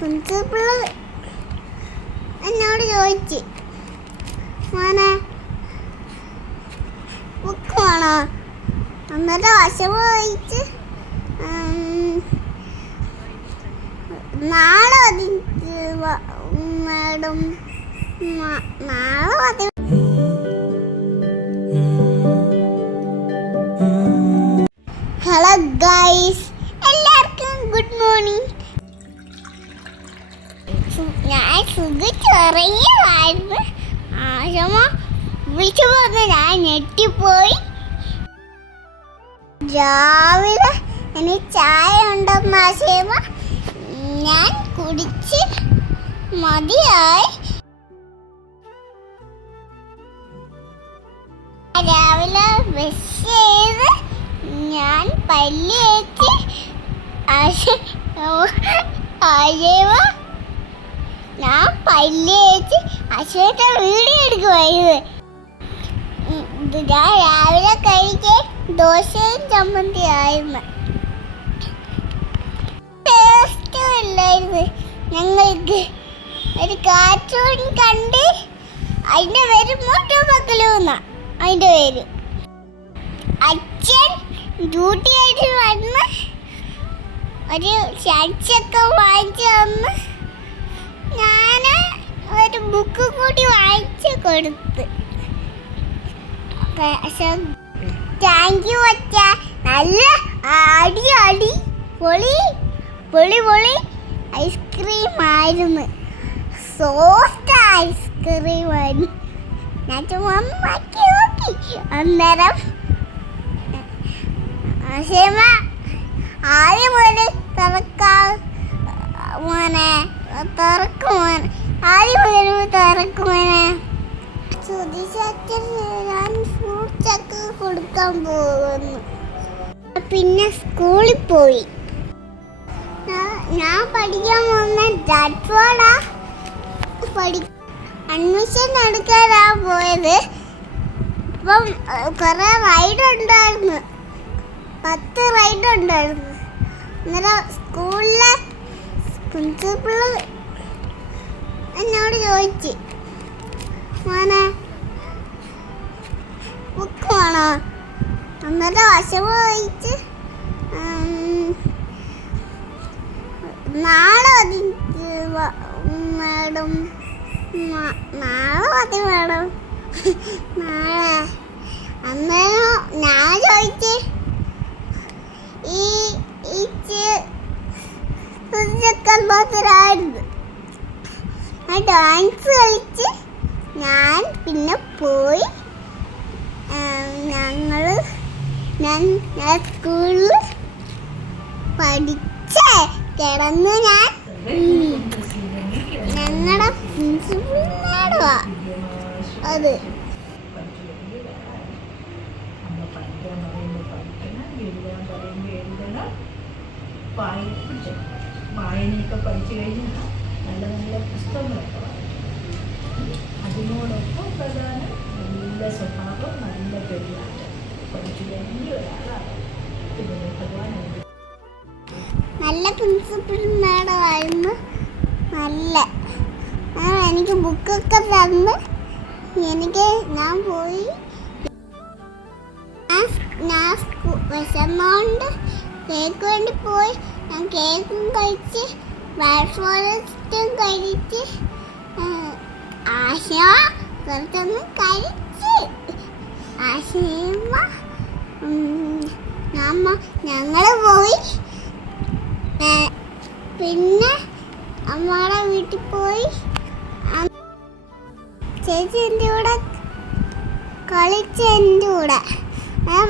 Principal എന്നോട് ചോദിച്ചു, മോനെ ബുക്ക് വേണോ? എന്നിട്ട് വശം വായിച്ച് നാളെ മാഡം നാളെ ഹലോ ഗൈസ്, എല്ലാവർക്കും ഗുഡ് മോർണിംഗ്. ഞാൻ സുഖിച്ചിറങ്ങിയതായിരുന്നു. ആശമ വിളിച്ചു പോന്ന് ഞാൻ ഞെട്ടിപ്പോയി. രാവിലെ എനിക്ക് ചായ ഉണ്ടെന്ന് ആശയമ ഞാൻ കുടിച്ച് മതിയായി. രാവിലെ ബ്രഷ് ചെയ്ത് ഞാൻ പല്ല് തേച്ച് ഞാൻ പല്ല് തേച്ച് അശോക വീഡിയോ എടുക്കുമായിരുന്നു. ഞാൻ രാവിലെ കഴിച്ച് ദോശയും ചമ്മന്തി ആയിരുന്നു. ടേസ്റ്റും ഇല്ലായിരുന്നു. ഞങ്ങൾക്ക് ഒരു കാർട്ടൂൺ കണ്ട് അതിൻ്റെ പേര് മോട്ടു പത്ലു എന്നാ അതിൻ്റെ പേര്. അച്ഛൻ ഡ്യൂട്ടി ആയിട്ട് വന്ന് ഒരു ഷർട്ട്സൊക്കെ വാങ്ങിച്ചു തന്ന് ഞാൻ ഒരു ബുക്ക് കൂടി വാങ്ങിച്ചു കൊടുത്ത്. താങ്ക് യു അച്ഛ. നല്ല അടി പൊളി പൊളി പൊളി ഐസ്ക്രീം ആയിരുന്നു. സോഫ്റ്റ് ഐസ്ക്രീം ആയിരുന്നു. ഞാൻ ചുമ്മാ മാറ്റി നോക്കി. അന്നേരം ആദ്യം പോലെ തുറക്കുമോനെ ആദ്യം മുതൽ തുറക്കുമോനെ. ഞാൻ ഫ്രൂട്ട്സൊക്കെ കൊടുക്കാൻ പോകുന്നു. പിന്നെ സ്കൂളിൽ പോയി. ഞാൻ പഠിക്കാൻ പോകുന്ന ഡാറ്റ്ഫോർഡാ അഡ്മിഷൻ എടുക്കാനാ പോയത്. ഇപ്പം കുറേ റൈഡ് ഉണ്ടായിരുന്നു, 10 റൈഡ് ഉണ്ടായിരുന്നു. അന്നേരം സ്കൂളിലെ പ്രിൻസിപ്പൾ എന്നോട് ചോദിച്ചു, മോനെ ബുക്ക് വേണോ? എന്നിട്ട് വശം വായിച്ച് നാളെ മാഡം നാളെ മതി മാഡം നാളെ. അന്നേരം ഞാൻ ചോദിച്ചു, ഈ മാത്രമായിരുന്നു. ആ ഡാൻസ് കളിച്ച് ഞാൻ പിന്നെ പോയി. ഞാൻ സ്കൂളിൽ പഠിച്ച് കിടന്ന് ഞങ്ങളുടെ പ്രിൻസിപ്പളിനോടാ അത്. വായനയൊക്കെ പഠിച്ചു കഴിഞ്ഞാൽ നല്ല നല്ല പുസ്തകങ്ങളൊക്കെ വായിക്കും. അതിനോടൊപ്പം പ്രധാനം നല്ല സ്വഭാവം, നല്ല പെരുമാറ്റം. പഠിച്ചു വലിയ ഒരാളാണ്. നല്ല പ്രിൻസിപ്പൽ മാഡമായിരുന്നു. നല്ല എനിക്ക് ബുക്കൊക്കെ തന്ന് ഞാൻ പോയി. ഞാൻ വിശന്നുകൊണ്ട് കേക്ക് വേണ്ടി പോയി. ഞാൻ കേക്കും കഴിച്ച് വൈറ്റ് ഫോറസ്റ്റും കഴിച്ച് ആശയ കുറച്ചൊന്നും കഴിച്ച് ആശയമ്മ ഞങ്ങൾ പോയി. പിന്നെ അമ്മയുടെ വീട്ടിൽ പോയി. ചേച്ചി എൻ്റെ കൂടെ കളിച്ച് എൻ്റെ കൂടെ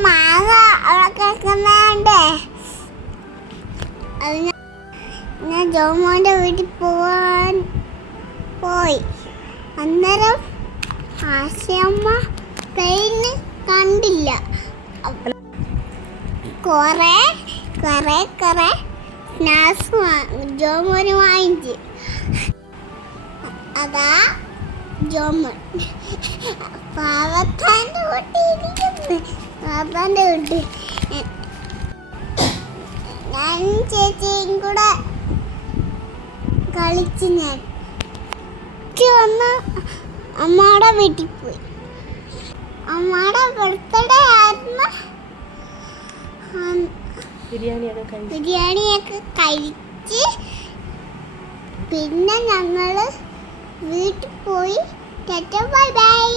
മാങ്ങ അവിടെ കിടക്കുന്നേ. അത് ഞാൻ ജോമോൻ്റെ വീട്ടിൽ പോയി. അന്നേരം ആശയമ്മ പെയിന് കണ്ടില്ല. കുറേ സ്നാക്സ് ജോമോന് വാങ്ങിച്ച്. അതാ ജോമോൻ പാവത്താൻ്റെ വീട്ടിൽ ഞാൻ ചേച്ചിയും കൂടെ കളിച്ച് ഞാൻ വന്ന് അമ്മയുടെ വീട്ടിൽ പോയി. അമ്മയുടെ ബർത്ത്ഡേ ആയിരുന്നു. ബിരിയാണിയൊക്കെ കഴിച്ച് പിന്നെ ഞങ്ങൾ വീട്ടിൽ പോയി. Tata bye bye.